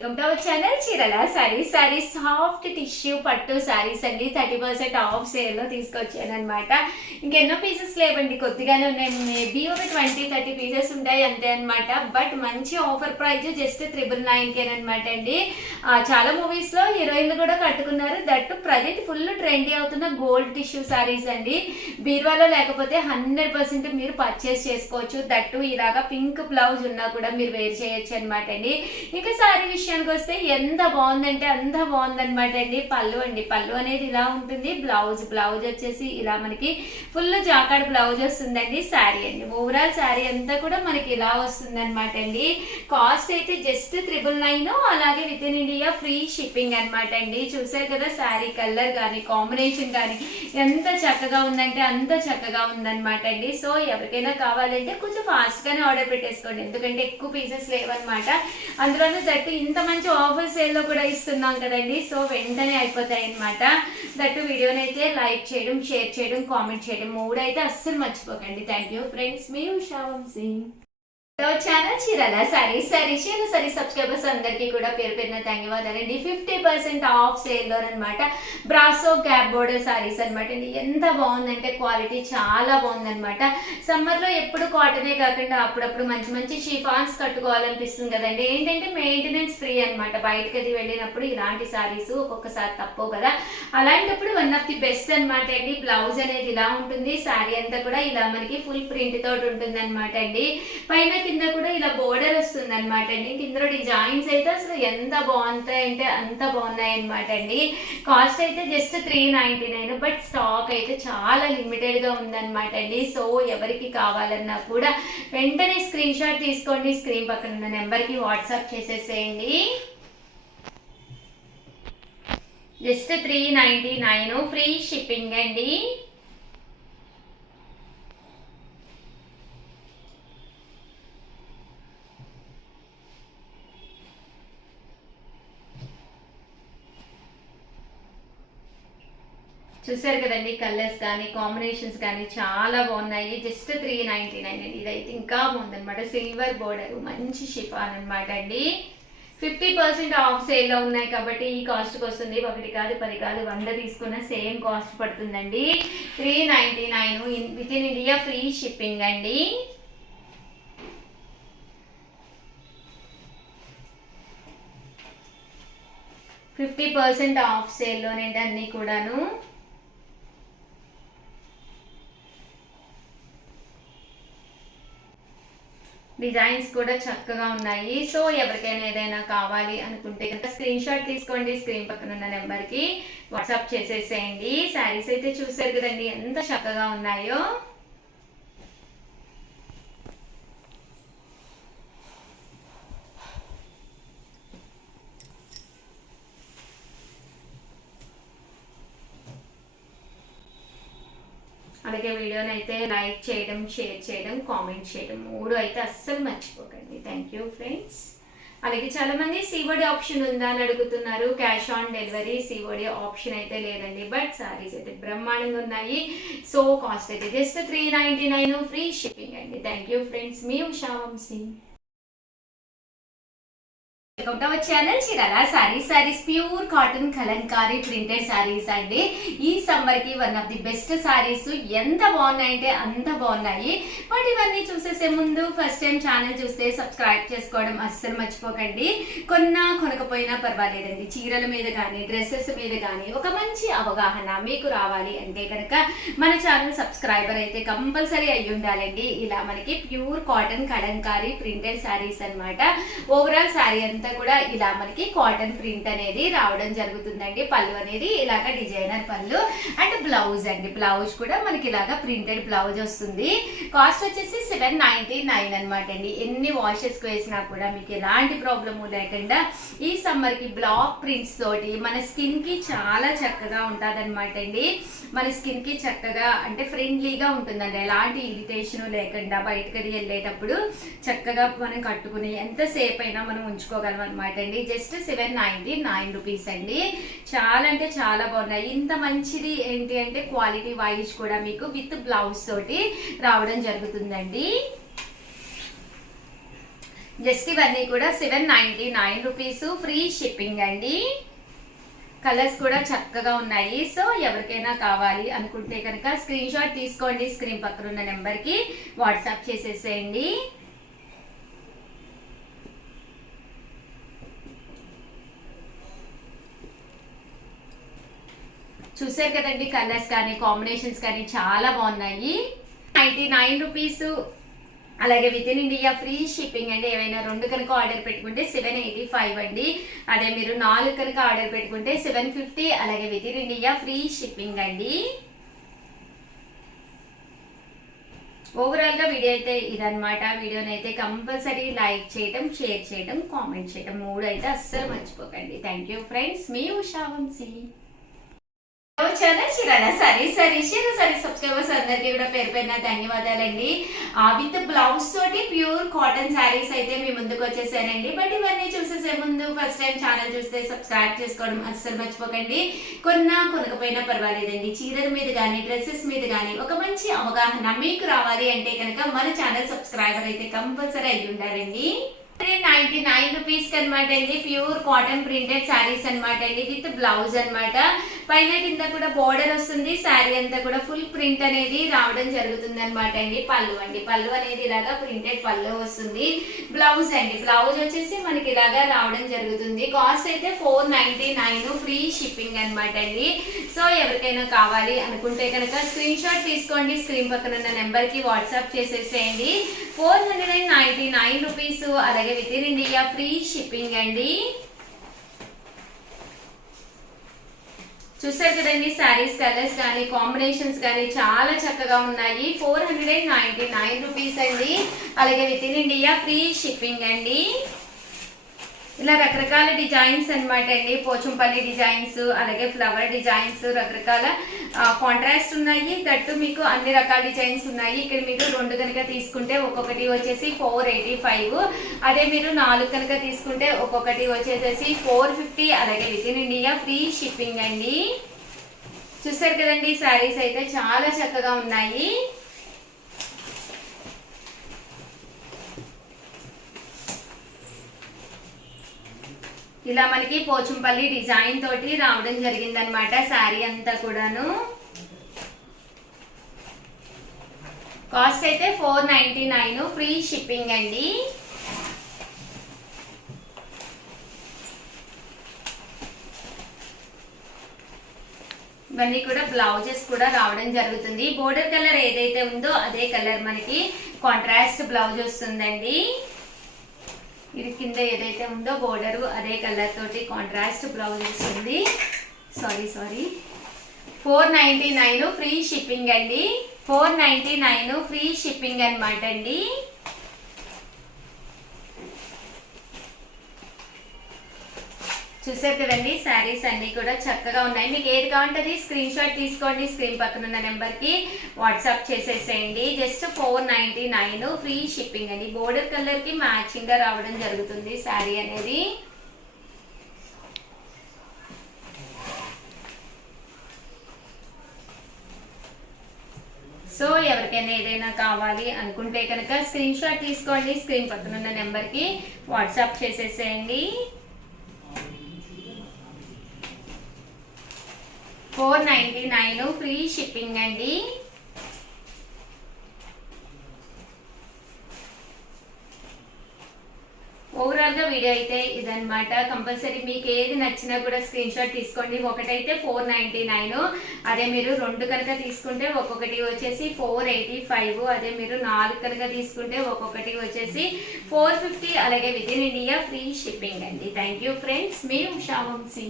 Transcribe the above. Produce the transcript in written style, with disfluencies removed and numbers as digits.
Welcome to our channel చీరల saris soft tissue పట్టు సారీస్ అండి 30% ఆఫ్ సేల్ లో తీసుకొచ్చాను అనమాట. ఇంకెన్నో పీసెస్ లేవండి, కొద్దిగానే ఉన్నాయి. మేబీ ఒక 20-30 పీసెస్ ఉంటాయి అంతే అనమాట. బట్ మంచి ఆఫర్ ప్రైస్ జస్ట్ 999 అనమాట అండి. చాలా మూవీస్ లో హీరోయిన్లు కూడా కట్టుకున్నారు. దట్టు ప్రజెంట్ ఫుల్ ట్రెండీ అవుతున్న గోల్డ్ టిష్యూ సారీస్ అండి. బీరువాలో లేకపోతే 100% మీరు పర్చేస్ చేసుకోవచ్చు. దట్టు ఇలాగా పింక్ బ్లౌజ్ ఉన్నా కూడా మీరు వేర్ చేయొచ్చు అనమాట అండి. ఇంకా సారీ విషయానికి వస్తే ఎంత బాగుందంటే అంత బాగుందనమాట అండి. పళ్ళు అనేది ఇలా ఉంటుంది. బ్లౌజ్ వచ్చేసి ఇలా మనకి ఫుల్ జాకాడ్ బ్లౌజ్ వస్తుందండి. శారీ అండి, ఓవరాల్ శారీ అంతా కూడా మనకి ఇలా వస్తుంది అనమాట అండి. కాస్ట్ అయితే జస్ట్ 999, అలాగే with in India free shipping అనమాట అండి. చూసారు కదా శారీ కలర్ కానీ కాంబినేషన్ కానీ ఎంత చక్కగా ఉందంటే అంత చక్కగా ఉందన్నమాట అండి. సో ఎవరికైనా కావాలంటే కొంచెం ఫాస్ట్ గానే ఆర్డర్ పెట్టేసుకోండి, ఎందుకంటే ఎక్కువ పీసెస్ లేవన్నమాట. అందులోనూ దట్టు ఇంత మంచి ఆఫర్ సేల్ లో కూడా ఇస్తున్నాం కదండి. సో వెంటనే అయిపోతాయి అనమాట. దట్టు వీడియోని అయితే లైక్ చేయడం, షేర్ చేయడం, కామెంట్ చేయడం 3 అయితే అస్సలు మర్చిపోకండి. థ్యాంక్ యూ ఫ్రెండ్స్, మీ ఉషా వంశీ. ఛానల్ చీరల సారీ సబ్స్క్రైబర్స్ అందరికీ కూడా పేరు పేరున ధన్యవాదాలండి. 50% ఆఫ్ సేల్ లో అనమాట. బ్రాసో గ్యాప్ బోర్డర్ సారీస్ అనమాట అండి. ఎంత బాగుందంటే క్వాలిటీ చాలా బాగుందనమాట. సమ్మర్ లో ఎప్పుడు కాటనే కాకుండా అప్పుడప్పుడు మంచి మంచి షిఫాన్స్ కట్టుకోవాలనిపిస్తుంది కదండి. ఏంటంటే మెయింటెనెన్స్ ఫ్రీ అనమాట. బయటకి అది వెళ్ళినప్పుడు ఇలాంటి సారీస్ ఒక్కొక్కసారి తప్పవు కదా. అలాంటప్పుడు వన్ ఆఫ్ ది బెస్ట్ అనమాట అండి. బ్లౌజ్ అనేది ఇలా ఉంటుంది. శారీ అంతా కూడా ఇలా మనకి ఫుల్ ప్రింట్ తోటి ఉంటుంది అనమాట అండి. పైన కింద కూడా ఇలా బోర్డర్ వస్తుంది అనమాట అండి. కింద డిజైన్స్ అయితే అసలు ఎంత బాగుంటాయి అంటే అంత బాగున్నాయి అనమాట అండి. కాస్ట్ అయితే జస్ట్ 399, బట్ స్టాక్ అయితే చాలా లిమిటెడ్ గా ఉందన్నమాట అండి. సో ఎవరికి కావాలన్నా కూడా వెంటనే స్క్రీన్ షాట్ తీసుకోండి, స్క్రీన్ పక్కన ఉన్న నెంబర్ కి వాట్సాప్ చేసేసేయండి. జస్ట్ 399 ఫ్రీ షిప్పింగ్ అండి. చూసారు కదండి, కలర్స్ కానీ కాంబినేషన్స్ కానీ చాలా బాగున్నాయి. జస్ట్ 399 అండి. ఇదైతే ఇంకా బాగుందనమాట. సిల్వర్ బోర్డర్, మంచి షిఫాన్ అనమాట అండి. 50% ఆఫ్ సేల్ లో ఉన్నాయి కాబట్టి ఈ కాస్ట్కి వస్తుంది. 1 కాదు 10 కాదు 100 తీసుకున్న సేమ్ కాస్ట్ పడుతుందండి. 399 with in India free shipping అండి. %50 ఆఫ్ సేల్ లోనేంటి అన్ని కూడాను. డిజైన్స్ కూడా చక్కగా ఉన్నాయి. సో ఎవరికైనా ఏదైనా కావాలి అనుకుంటే కనుక స్క్రీన్ షాట్ తీసుకోండి, స్క్రీన్ పక్కన ఉన్న నెంబర్కి వాట్సాప్ చేసేసేయండి. శారీస్ అయితే చూసారు కదండి ఎంత చక్కగా ఉన్నాయో. అలాగే వీడియోని అయితే లైక్ చేయడం, షేర్ చేయడం, కామెంట్ చేయడం 3 అయితే అస్సలు మర్చిపోకండి. Thank you friends. అలాగే చాలా మంది సిఓడి ఆప్షన్ ఉందా అని అడుగుతున్నారు. Cash on delivery COD option అయితే లేదండి. బట్ సారీస్ అయితే బ్రహ్మాండంగా ఉన్నాయి. సో కాస్ట్ అయితే జస్ట్ 399 ఫ్రీ షిప్పింగ్ అండి. థ్యాంక్ యూ ఫ్రెండ్స్, మీ Usha Vamsi. Welcome to our channel చీరల sarees pure cotton Kalamkari printed sarees అండి. ఈ సమ్మర్ కి one of the best sarees. ఎంత బాగున్నాయంటే అంత బాగున్నాయి. బట్ ఇవన్నీ చూసేసే ముందు ఫస్ట్ టైం ఛానల్ చూస్తే సబ్స్క్రైబ్ చేసుకోవడం అస్సలు మర్చిపోకండి. కొనకపోయినా పర్వాలేదండి. చీరల మీద కానీ డ్రెస్సెస్ మీద కానీ ఒక మంచి అవగాహన మీకు రావాలి అంటే కనుక మన ఛానల్ సబ్స్క్రైబర్ అయితే కంపల్సరీ అయ్యి ఉండాలండి. ఇలా మనకి pure cotton Kalamkari printed sarees అనమాట. ఓవరాల్ సారీ అంతా కూడా ఇలా మనకి కాటన్ ప్రింట్ అనేది రావడం జరుగుతుందండి. పళ్ళు అనేది ఇలాగ డిజైనర్ పళ్ళు అండ్ బ్లౌజ్ అండి. బ్లౌజ్ కూడా మనకి ఇలాగా ప్రింటెడ్ బ్లౌజ్ వస్తుంది. కాస్ట్ వచ్చేసి 799 అనమాట అండి. ఎన్ని వాషెస్ వేసినా కూడా మీకు ఎలాంటి ప్రాబ్లము లేకుండా ఈ సమ్మర్ కి బ్లాక్ ప్రింట్స్ తోటి మన స్కిన్ కి చాలా చక్కగా ఉంటుంది అనమాట అండి. మన స్కిన్ కి చక్కగా అంటే ఫ్రెండ్లీగా ఉంటుందండి. ఎలాంటి ఇరిటేషన్ లేకుండా బయటకు వెళ్ళేటప్పుడు చక్కగా మనం కట్టుకుని ఎంతసేపు అయినా మనం ఉంచుకోగలం అనమాట అండి. జస్ట్ 799 రూపీస్ అండి. చాలా అంటే చాలా బాగున్నాయి. ఇంత మంచిది ఏంటి అంటే క్వాలిటీ వైజ్ కూడా మీకు విత్ బ్లౌజ్ తోటి రావడం జరుగుతుందండి. జస్ట్ ఇవన్నీ కూడా 799 రూపీస్, ఫ్రీ షిప్పింగ్ అండి. కలర్స్ కూడా చక్కగా ఉన్నాయి. సో ఎవరికైనా కావాలి అనుకుంటే కనుక స్క్రీన్ షాట్ తీసుకోండి, స్క్రీన్ పక్కన ఉన్న నెంబర్కి వాట్సాప్ చేసేసేయండి. చూసారు కదండి, కలర్స్ కానీ కాంబినేషన్స్ కానీ చాలా బాగున్నాయి. 99 రూపీస్, అలాగే with in India free shipping అండి. ఏవైనా 2 కనుక ఆర్డర్ పెట్టుకుంటే 785 అండి. అదే మీరు 4 కనుక ఆర్డర్ పెట్టుకుంటే 750, అలాగే with in India free shipping అండి. ఓవరాల్ గా వీడియో అయితే ఇదనమాట. వీడియోని అయితే కంపల్సరీ లైక్ చేయడం, షేర్ చేయడం, కామెంట్ చేయడం 3 అయితే అస్సలు మర్చిపోకండి. థ్యాంక్ యూ ఫ్రెండ్స్, మీ ఉషా వంశీ. సబ్స్క్రైబర్స్ అందరికీ కూడా పేరు పేరున ధన్యవాదాలండి. విత్ బ్లౌజ్ తోటి ప్యూర్ కాటన్ శారీస్ అయితే మీ ముందుకు వచ్చేసానండి. బట్ ఇవన్నీ చూసేసే ముందు ఫస్ట్ టైం ఛానల్ చూస్తే సబ్స్క్రైబ్ చేసుకోవడం అస్సలు మర్చిపోకండి. కొనకపోయినా పర్వాలేదండి, చీరల మీద కానీ డ్రెస్సెస్ మీద కానీ ఒక మంచి అవగాహన మీకు రావాలి అంటే కనుక మన ఛానల్ సబ్స్క్రైబర్ అయితే కంపల్సరీ అయ్యి ఉండాలండి. 99 రూపీస్ అనమాట అండి. ప్యూర్ కాటన్ ప్రింటెడ్ శారీస్ అనమాట అండి, విత్ బ్లౌజ్ అనమాట. పైన కింద కూడా బోర్డర్ వస్తుంది. శారీ అంతా కూడా ఫుల్ ప్రింట్ అనేది రావడం జరుగుతుంది అనమాట అండి. పళ్ళు అండి, పళ్ళు అనేది ఇలాగా ప్రింటెడ్ పళ్ళు వస్తుంది. బ్లౌజ్ అండి, బ్లౌజ్ వచ్చేసి మనకి ఇలాగా రావడం జరుగుతుంది. కాస్ట్ అయితే 499, ఫ్రీ షిప్పింగ్ అనమాట అండి. సో ఎవరికైనా కావాలి అనుకుంటే కనుక స్క్రీన్ షాట్ తీసుకోండి, స్క్రీన్ పక్కన ఉన్న నెంబర్ కి వాట్సాప్ చేసేసేయండి. 499 రూపీస్, అలాగే with in India free shipping అండి. చూసారు కదండి, శారీస్ కలర్స్ కానీ కాంబినేషన్స్ కానీ చాలా చక్కగా ఉన్నాయి. 499 రూపీస్ అండి, అలాగే with in India free shipping అండి. ఇలా రకరకాల డిజైన్స్ అనమాట అండి. పోచంపల్లి డిజైన్స్, అలాగే ఫ్లవర్ డిజైన్స్, రకరకాల కాంట్రాస్ట్ ఉన్నాయి. దట్టు మీకు అన్ని రకాల డిజైన్స్ ఉన్నాయి. ఇక్కడ మీరు 2 కనుక తీసుకుంటే ఒక్కొక్కటి వచ్చేసి 485, అదే మీరు 4 కనుక తీసుకుంటే ఒక్కొక్కటి వచ్చేసేసి 450, అలాగే with in India free shipping అండి. చూసారు కదండి, శారీస్ అయితే చాలా చక్కగా ఉన్నాయి. ఇలా మనకి పోచంపల్లి డిజైన్ తోటి రావడం జరిగిందనమాట శారీ అంతా కూడాను. కాస్ట్ అయితే 499, ఫ్రీ షిప్పింగ్ అండి. ఇవన్నీ కూడా బ్లౌజెస్ కూడా రావడం జరుగుతుంది. బోర్డర్ కలర్ ఏదైతే ఉందో అదే కలర్ మనకి కాంట్రాస్ట్ బ్లౌజ్ వస్తుందండి. ఇది కింద ఏదైతే ఉందో బోర్డరు అదే కలర్ తోటి కాంట్రాస్ట్ బ్లౌజ్ వస్తుంది. సారీ 499, ఫ్రీ షిప్పింగ్ అండి. 499 ఫ్రీ షిప్పింగ్ అనమాట అండి. చూసారు కదండి, శారీస్ అన్ని కూడా చక్కగా ఉన్నాయి. మీకు ఏది కావాలంటే స్క్రీన్ షాట్ తీసుకోండి, స్క్రీన్ పక్కన ఉన్న నెంబర్కి వాట్సాప్ చేసేసేయండి. జస్ట్ 499, ఫ్రీ షిప్పింగ్ అండి. బోర్డర్ కలర్కి మ్యాచింగ్గా రావడం జరుగుతుంది శారీ అనేది. సో ఎవరికైనా ఏదైనా కావాలి అనుకుంటే కనుక స్క్రీన్ షాట్ తీసుకోండి, స్క్రీన్ పక్కన ఉన్న నెంబర్కి వాట్సాప్ చేసేసేయండి. 499, ఫ్రీ షిప్పింగ్ అండి. ఓవరాల్ గా వీడియో అయితే ఇదనమాట. కంపల్సరీ మీకు ఏది నచ్చినా కూడా స్క్రీన్ షాట్ తీసుకోండి. ఒకటైతే 499, అదే మీరు 2 కనుక తీసుకుంటే ఒక్కొక్కటి వచ్చేసి 485, అదే మీరు 4 కనుక తీసుకుంటే ఒక్కొక్కటి వచ్చేసి 450, అలాగే with in India free shipping అండి. థ్యాంక్ యూ ఫ్రెండ్స్, మీ ఉషా వంశీ.